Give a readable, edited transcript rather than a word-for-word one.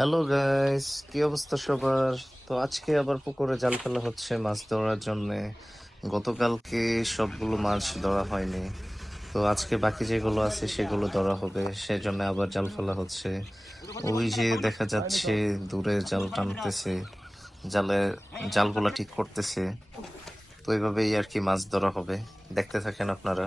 Hello guys, কি অবস্থা সবার? তো আজকে আবার পুকুরে জাল ফেলা হচ্ছে মাছ ধরার জন্য। গতকালকে সবগুলো মাছ ধরা হয়নি, তো আজকে বাকি যেগুলো আছে সেগুলো ধরা হবে, সেজন্য আবার জাল ফেলা হচ্ছে। ওই যে দেখা যাচ্ছে দূরে জাল টানতেছে, জালে জালগুলা ঠিক করতেছে। তো এইভাবেই আর কি মাছ ধরা হবে, দেখতে থাকেন আপনারা।